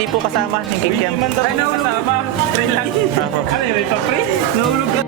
Hindi po kasama yung kikiam. Ay, nahulog kasama. Pre lang. Ano yun, may pa pre? Nahulog ka.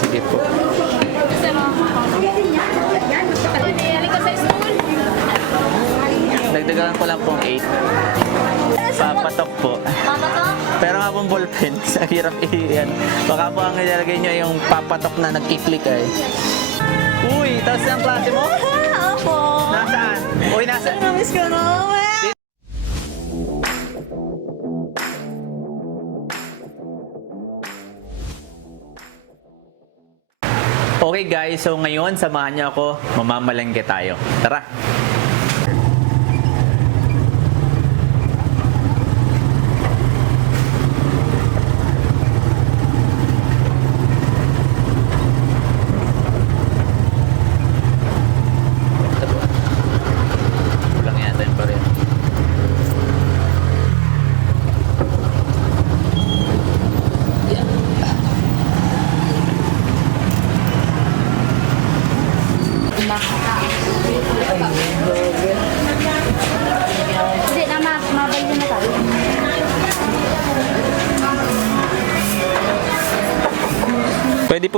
Sige po. Dagdagan ko lang pong 8. Papatok po. Pero nga pong ballpen, ang hirap i- ano. Baka po ang ilalagay nyo yung papatok na nag-i-click ay. Uy, tapos ang klase mo? Opo. Nasaan? Uy, nasaan? Namiss ko na. Okay guys, so ngayon samahan niyo ako, mamamalengke tayo. Tara!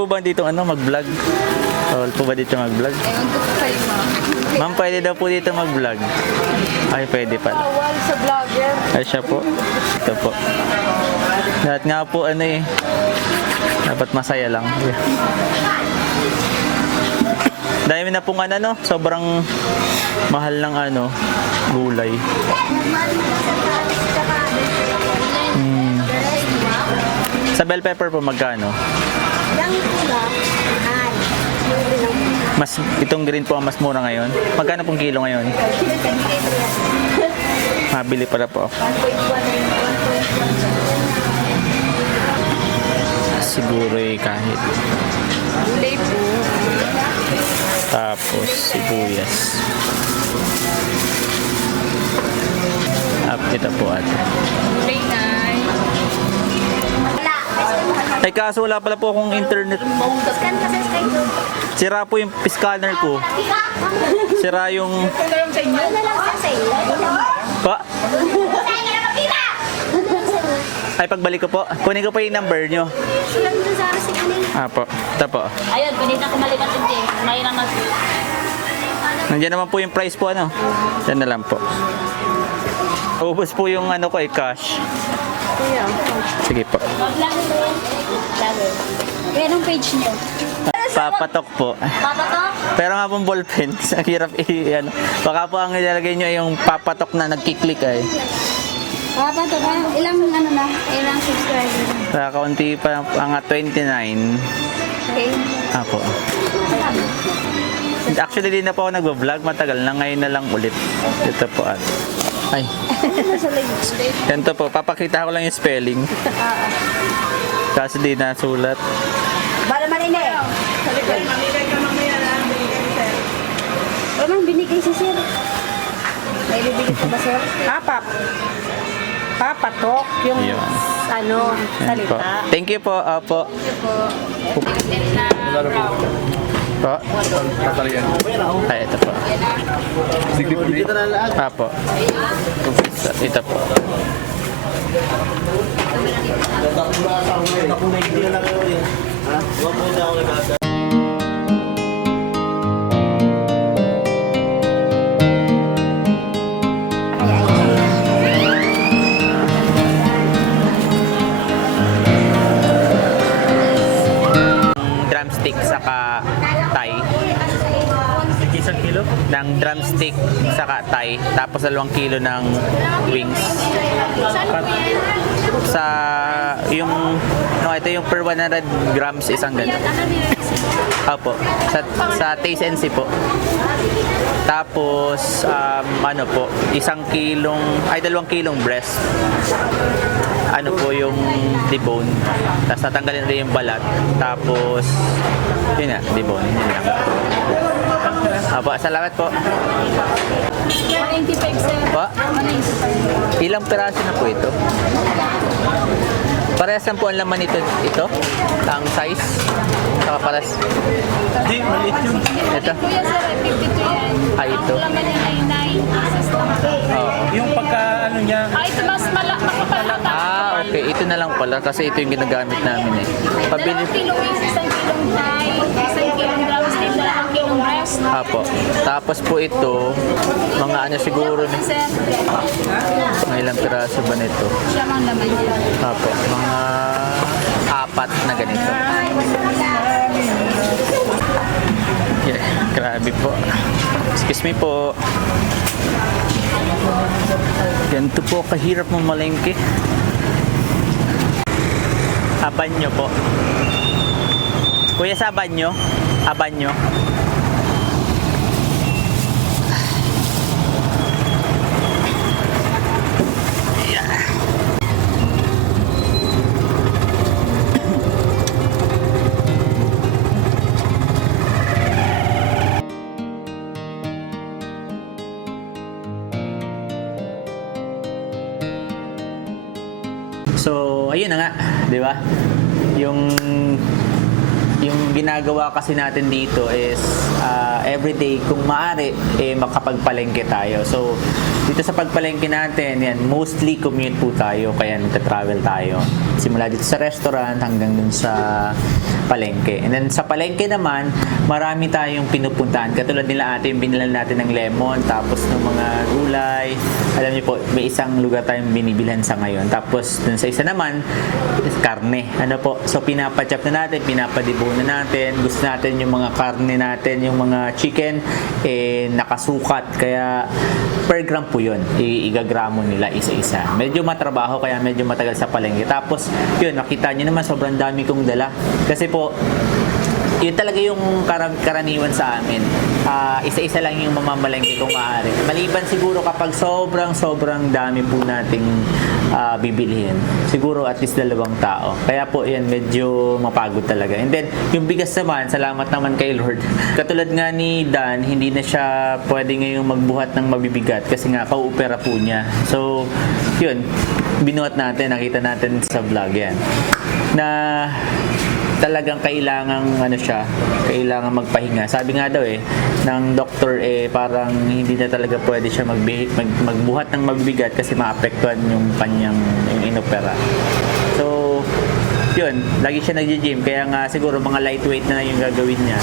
Po ba dito ano, mag-vlog? Bawal po ba dito mag-vlog? Ewan ko kayo, ma. Ma'am, pwede daw po dito mag-vlog. Ay, pwede pala. Bawal sa vlogger. Ay, siya po. Ito po. Lahat nga po, ano eh. Dapat masaya lang. Yeah. Dahil na pong ano, no? Sobrang mahal ng ano, gulay. Hmm. Sa bell pepper po magkano? Yung pula, mahal. Mas, itong green po ang mas mura ngayon. Magkano pong kilo ngayon? Mabili pala po. Siguro eh kahit. Gulay po. Tapos sibuyas. Up, ito po ate. Gulay Ay kaso wala pala po akong internet. Scan kasi sa kayo. Sira po yung scanner ko. Sira yung... Na? Pa? Ay pagbalik ko po. Kunin ko po yung number nyo. Ah po. Ito po. Ayun, pinita ko malikat hindi. May na mas... Nandiyan naman po yung price po ano. Yan na lang po. Ubus po yung ano ko eh, cash. Sige po. Kaya anong page niyo? Papatok po. Papa to? Pero nga pong ballpen, ang hirap i- ano. Baka po ang ilalagay nyo yung papatok na nagkiklik ay. Papa to ba? Ilang ano na? Ilang subscriber? Sa kaunti pa ang 29. Okay. Apo. Actually, di na po ako nagbablog. Matagal na. Ngayon na lang ulit. Ito po at. Ay, Nasa legs. ganito po. Papakita ko lang yung spelling. Kasi di nasulat. Para malini. Ano binigay si sir? May bibigay ko ba sir? Papap. Papatok. Yung Yun. ano, Yan po. salita. Thank you po. Apo. Po. Ay, ito po. Apo. Ito po. drumstick Ng drumstick saka Thai. Tapos dalawang kilo ng wings. Sa yung no, ito yung per 100 grams isang ganito. Opo. Sa, sa Taste and See po. Tapos, um, ano po, isang kilong, ay dalawang kilong breast. Ano po yung debone. Tapos tatanggalin rin yung balat. Tapos, yun na, debone. Yun lang. Apo, salamat po. 195 sir. Po, 195. ilang peraso na po ito? Parehas lang po ang laman nito. Ito? Ang size? Saka pares. Hindi, maliit yun. Ito? Kuya sir, ay 52 yan. Ah, ito. Ang laman yan ay 9 pieces lang. Oo. Yung pagka ano niya, Ah, ito mas mala makapalata. Ah, okay. Ito na lang pala kasi ito yung ginagamit namin eh. Pabili. Dalawang kilo isang kilong thigh, isang kilong drumstick, dalawang kilong breast. Apo. Tapos po ito, mga ano siguro, sir. mga ilang piraso ba nito? Apo. Mga apat na ganito. Yeah, grabe po. Excuse me po. Ganito po kahirap mamalengke. Abanyo po. Kuya sa abanyo? Abanyo? So, ayun na nga, 'di ba? Yung yung ginagawa kasi natin dito is uh, everyday kung maaari eh makapagpalengke tayo. So dito sa pagpalengke natin, yan, mostly commute po tayo kaya nagta-travel tayo. Simula dito sa restaurant hanggang dun sa palengke. And then sa palengke naman, marami tayong pinupuntahan. Katulad nila ate, yung binilan natin ng lemon, tapos mga gulay. Alam niyo po, may isang lugar tayong binibilhan sa ngayon. Tapos dun sa isa naman, is karne. Ano po? So pinapachop na natin, pinapadibo na natin. Gusto natin yung mga karne natin, yung mga chicken, eh, nakasukat. Kaya per gram po yun. Igagramo nila isa-isa. Medyo matrabaho, kaya medyo matagal sa palengke. Tapos, yun, nakita nyo naman, sobrang dami kong dala. Kasi po, yun talaga yung karam- karaniwan sa amin. Ah, isa-isa lang yung mamamalengke kung maaari. Maliban siguro kapag sobrang sobrang dami po nating ah, bibilihin. Siguro at least dalawang tao. Kaya po yan medyo mapagod talaga. And then yung bigas naman, salamat naman kay Lord. Katulad nga ni Dan, hindi na siya pwede ngayong magbuhat ng mabibigat kasi nga kauupera po niya. So, yun, binuhat natin, nakita natin sa vlog yan. Na talagang kailangang ano siya, kailangan magpahinga. Sabi nga daw eh, ng doktor eh parang hindi na talaga pwede siya magbi- mag, magbuhat ng mabibigat kasi maapektuhan yung kanyang yung inopera. So, yun, lagi siya nagji-gym kaya nga siguro mga lightweight na lang yung gagawin niya.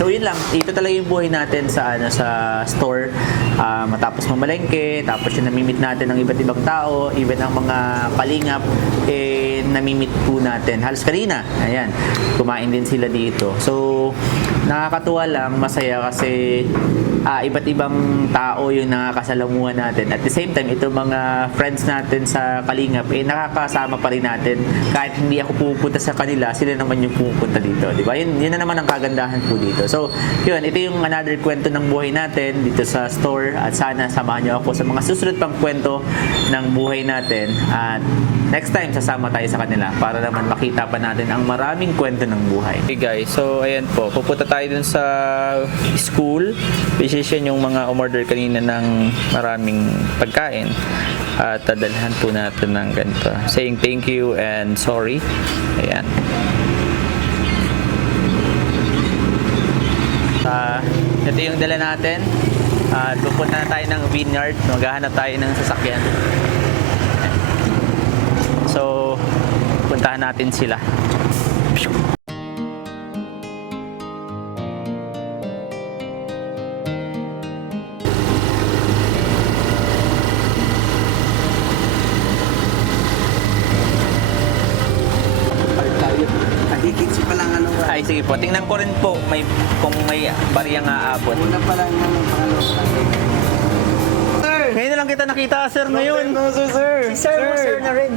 So yun lang, ito talaga yung buhay natin sa ano sa store. Ah, matapos mamalengke, tapos yung namimit natin ng iba't ibang tao, even ang mga kalingap, eh, namimit po natin. Halos kanina, ayan, kumain din sila dito. So, nakakatuwa lang, masaya kasi ah, iba't ibang tao yung nakakasalamuhan natin. At the same time, ito mga friends natin sa Kalingap, eh, nakakasama pa rin natin. Kahit hindi ako pupunta sa kanila, sila naman yung pupunta dito. Di ba? Yun, yun na naman ang kagandahan po dito. So, yun, ito yung another kwento ng buhay natin dito sa store. At sana samahan niyo ako sa mga susunod pang kwento ng buhay natin. At next time, sasama tayo sa kanila para naman makita pa natin ang maraming kwento ng buhay. Hey guys, so ayan po, pupunta tayo dun sa school. Which is yun yung mga umorder kanina ng maraming pagkain. At dadalhan po natin ng ganito. Saying thank you and sorry. Ayan. Ah, ito yung dala natin. At pupunta na tayo ng vineyard. Maghahanap tayo ng sasakyan. So, puntahan natin sila. Ay, sige po. Tingnan ko rin po may, kung may bariyang aabot. Una pa lang nakita, sir, ngayon. sir, sir. Si Sir, mo, Sir na rin.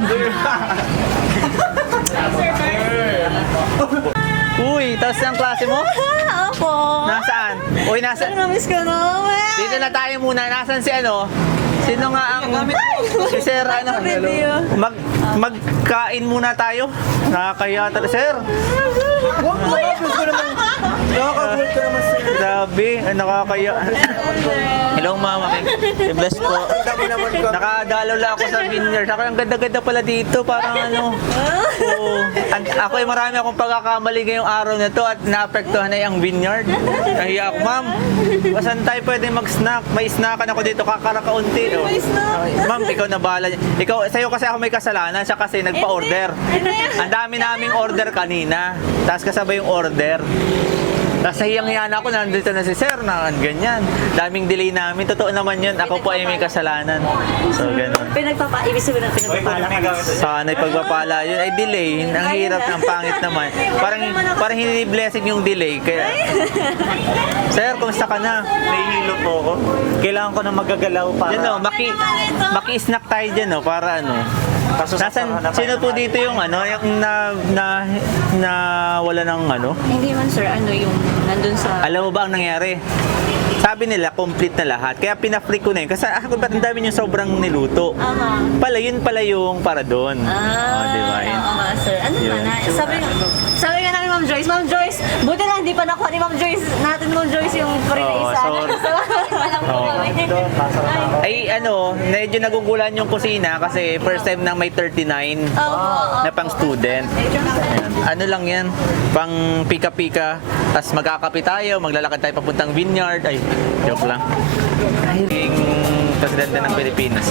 Uy, tapos ang klase mo? Opo. Nasaan? Uy, nasa... Namiss ko naman. Dito na tayo muna. Nasaan si ano? Sino nga ang... Si Sir, ano? Mag, magkain muna tayo. Nakakaya talaga. Sir! Mo yan. Nakakagulat ka naman sir. Grabe. Ang nakakaya. Hello, mama. I-bless po. Nakadalaw lang ako sa vineyard. Ako, ang ganda-ganda pala dito. Parang ano. Oo. Ako ay marami akong pagkakamali ngayong araw na to at naapektuhan na yung vineyard. Nahiya ako, ma'am. Saan tayo pwede mag-snack? May snackan ako dito, kakarakaunti. Oh. Ma'am, ikaw na bahala. Ikaw, sa'yo kasi ako may kasalanan. Siya kasi nagpa-order. Ang dami naming order kanina. Tapos kasabay yung order. Tapos hiyang-hiyan ako, nandito na si Sir, na ganyan. Daming delay namin. Totoo naman yun. Ako po ay may kasalanan. So, ganun. Pinagpapa, ibig sabihin ng pinagpapala ka. Sana pagpapala yun ay delay. Ang hirap ng pangit naman. Parang parang hindi blessing yung delay. Kaya Sir, kumusta ka na? Nahihilo po ako. Kailangan ko na magagalaw para... Yun o, maki, maki-snack tayo dyan o, para ano. Kaso sa Nasaan, sino po dito yung ano, yung na, na, na wala ng ano? Hindi man sir, ano yung nandun sa... Alam mo ba ang nangyari? Sabi nila, complete na lahat. Kaya pinafreak ko na yun. Kasi ako ba't ang dami yung sobrang niluto? Aha. Pala, yun pala yung para doon. Ah, oh, di ba? Yun. oo nga, sir. Ano Yun. na? Sabi nga, sabi nga namin Ma'am Joyce, Ma'am Joyce, buti lang hindi pa nakuha ni Ma'am Joyce, natin Ma'am Joyce yung na Oo, isa. sorry. Po Oo. kami. Ano, medyo nagugulan yung kusina kasi first time nang may 39 Opo, na pang student. Ayan. Ano lang yan, pang pika-pika, tapos magkakape tayo, maglalakad tayo papuntang vineyard. Ay, joke lang. Ay, presidente ng Pilipinas.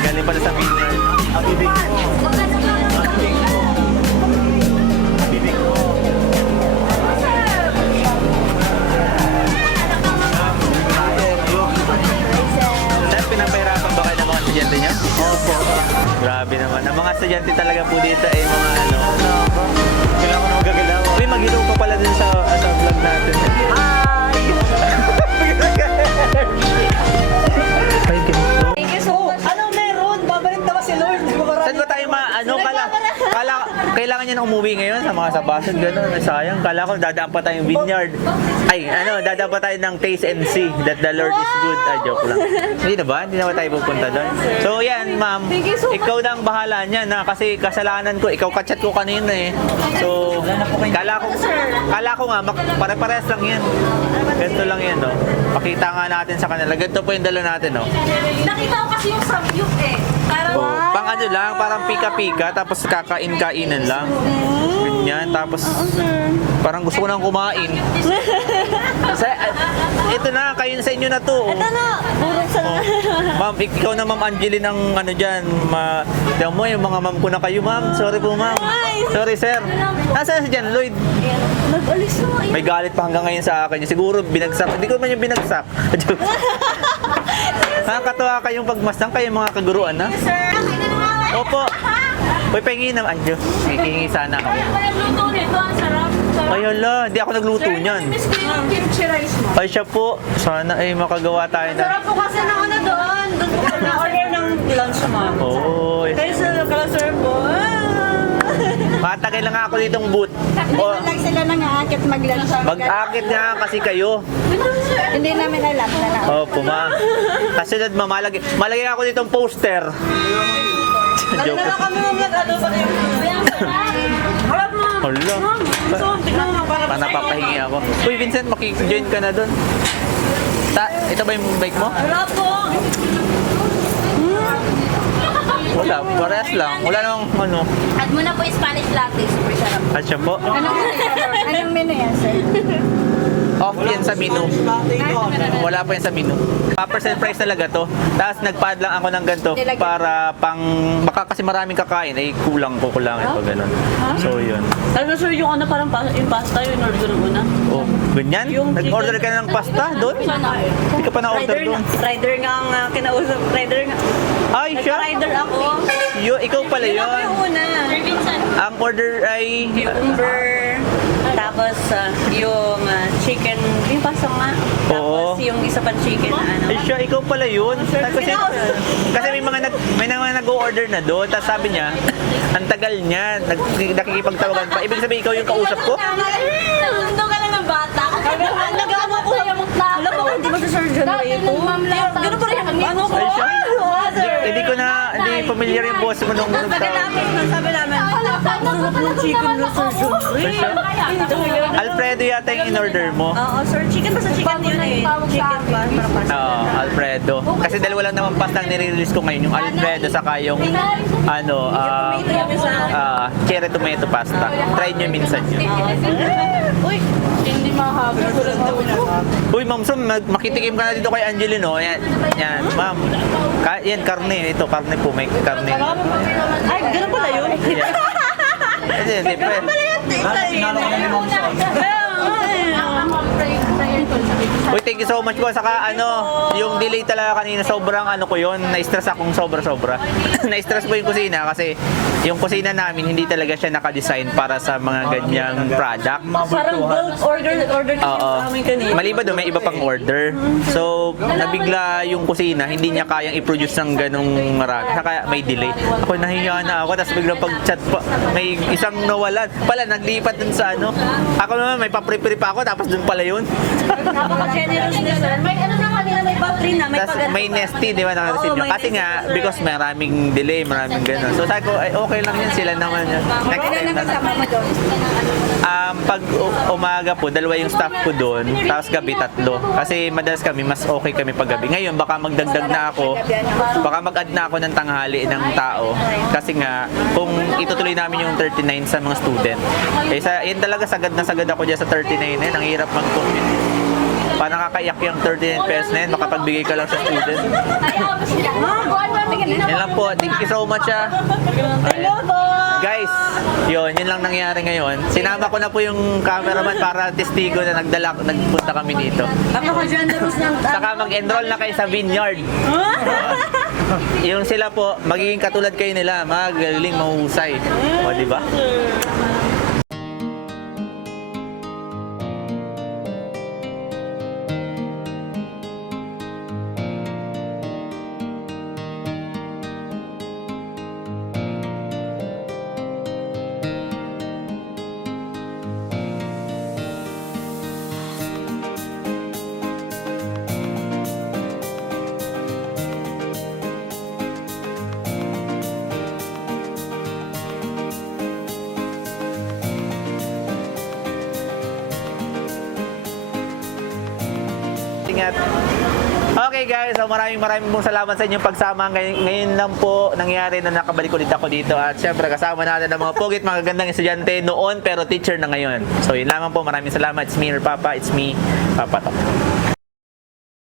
Galing pala sa vineyard. Ang bibig ko. Estudyante talaga po dito ay mga na umuwi ngayon sa mga sabasan, gano'n. Sayang, kala ko dadaan pa tayong vineyard. Ay, ano, dadaan pa tayo ng taste and see that the Lord is good. Ay, joke lang. Hindi na ba? Hindi na ba tayo pupunta doon? So, yan, ma'am. Ikaw na ang bahala niyan, na kasi kasalanan ko. Ikaw kachat ko kanina eh. So, kala ko, kala ko nga, pare-parehas lang yan. Ganito lang yan, no? Pakita nga natin sa kanila. Ganito po yung dala natin, no? Nakita ko kasi yung samyup eh. Parang Oh, pang ano lang, parang pika-pika, tapos kakain-kainan lang. Ganyan, tapos parang gusto ko nang kumain. sa, ah, ito na, kayo sa inyo na to. oh. Ano? Burong sa... Oh. Ma'am, ik- ikaw na Ma'am Angeline ang ano dyan. Ma, Tiyan mo, yung mga ma'am ko na kayo, ma'am. Sorry po, ma'am. Sorry, sir. Nasaan si Jan Lloyd? Nag-alis na nga. May galit pa hanggang ngayon sa akin. Siguro binagsak. Hindi ko man yung binagsak. Nakakatawa kayong pagmasang kayong mga kaguruan, ha? sir, Opo. Uy, pahingin ng anjo. Hihingi sana ako. Kaya luto nito, ang sarap. Sarap. Ay, hala. Hindi ako nagluto niyan. Miss ko yung kimchi rice mo. Ay, siya po. Sana ay makagawa tayo na. Sarap po kasi na ano doon. Doon po na-order ng lunch, ma'am. Oo. Kaya sa kalaser po. Ah. Matagal lang ako ditong boot. O, Lang sila nang aakit mag-lunch. mag-akit nga kasi kayo. Hindi namin alam na lang. Opo, ma. Kasunod, ma. Malagay, malagay ako ditong poster. Joke. Wala kami ma'am nag-ano pa kayo. Harap mo. Hala. So, tignan mo para Pa napapahingi ako. Uy, Vincent, makik-join ka na doon. Ta, ito ba yung bike mo? Wala po. Wala, parehas lang. Wala namang ano. Add mo na po yung Spanish latte. Super sarap. At siya po. Anong, anong menu yan, sir? Off yan sa menu. Wala pa yan sa menu. Pa percent price talaga to. Tapos nagpad lang ako ng ganito para pang baka kasi maraming kakain ay kulang ko kulangin ko ganun. So yun. Ano sir, yung ano parang pa- yung pasta, yung order mo na? Oh, ganyan? Yung Nag-order ka na ng pasta doon? Hindi ka pa na-order Rider, doon. rider nga ang uh, kinausap. Rider nga. Ay, siya? Nagka-rider ako. Yo, ikaw pala Yun ako yun. yung una. Ang order ay Cucumber. Tapos uh, yung uh, chicken, yung pasta nga. Tapos Oo. yung isa pa chicken na ano. Ay siya, ikaw pala yun. Kasi, kasi may mga nag may mga nag-order na doon. Tapos sabi niya, ang tagal niya, nag, nakikipagtawagan pa. Ibig sabihin ikaw yung kausap ko? Nandun ka lang ng bata. Nag-ano ko yung Alam mo, hindi ba sa surgeon na ito? Ma'am lang. Ganun pa rin. Ano ko? Ay, siya. Hindi ko na, hindi pa familiar yung boss mo nung nung Pagkatapos nun, sabi namin, sarap ng chicken na Sir Joy. Alfredo yata yung in-order mo. Oo, sir, chicken basta chicken yun eh. Chicken pa, para pasta. Oo, Alfredo. Kasi dalawa lang naman pasta ang nire-release ko ngayon. Yung Alfredo saka yung ano, ah, Tomato yung isa. ah, cherry tomato pasta. Try nyo minsan yun. Uy, Hindi mahabi. Uy, ma'am, so mag- makitikim ka na dito kay Angelino. Yan, yan, ma'am. Ka- yan, karne. Ito, karne po. May karne. ay, ganun pala yun. Yeah. Hindi, hindi. Ganun pala yun. Kaya nga eh. Uy, thank you so much po. Saka ano, yung delay talaga kanina, sobrang ano ko yun. Na-stress akong sobra-sobra. Na-stress ko yung kusina kasi yung kusina namin, hindi talaga siya nakadesign para sa mga ganyang product. Parang bulk order, order na Oo. sa amin kanina. Maliban doon, may iba pang order. So, nabigla yung kusina, hindi niya kayang i-produce ng ganong marami. Saka may delay. Ako, nahiya na ako. Tapos biglang pag-chat pa, may isang nawalan. Pala, naglipat dun sa ano. Ako naman, may pa-prepare pa ako, tapos dun pala yun. Sir. May ano na kanina, may battery na, may Tapos pag- may nesty, di ba, naka-receive nyo. Kasi nga, because maraming delay, maraming gano'n. So sabi ko, ay, okay lang yun, sila naman yun. Next time na lang. Um, pag u- umaga po, dalawa yung staff ko doon, tapos gabi tatlo. Kasi madalas kami, mas okay kami pag gabi. Ngayon, baka magdagdag na ako, baka mag-add na ako ng tanghali ng tao. Kasi nga, kung itutuloy namin yung 39 sa mga student, eh, sa, yun talaga sagad na sagad ako dyan sa 39 eh. Ang hirap mag-commute. Parang nakakaiyak yung 39 pesos na yun, makapagbigay ka lang sa student. Yan lang po. Thank you so much ah. Hello po! Guys, yun, yun lang nangyari ngayon. Sinama ko na po yung cameraman para testigo na nagdala, nagpunta kami dito. Saka mag-enroll na kayo sa vineyard. Yung sila po, magiging katulad kayo nila, magaling, mahusay. O, di ba? Guys, so maraming maraming pong salamat sa inyong pagsama. Ngayon, ngayon lang po nangyari na nakabalik ulit ako dito at syempre kasama natin ang mga pugit, mga gandang estudyante noon pero teacher na ngayon. So yun lamang po, maraming salamat. It's me, your Papa. It's me, Papa Top.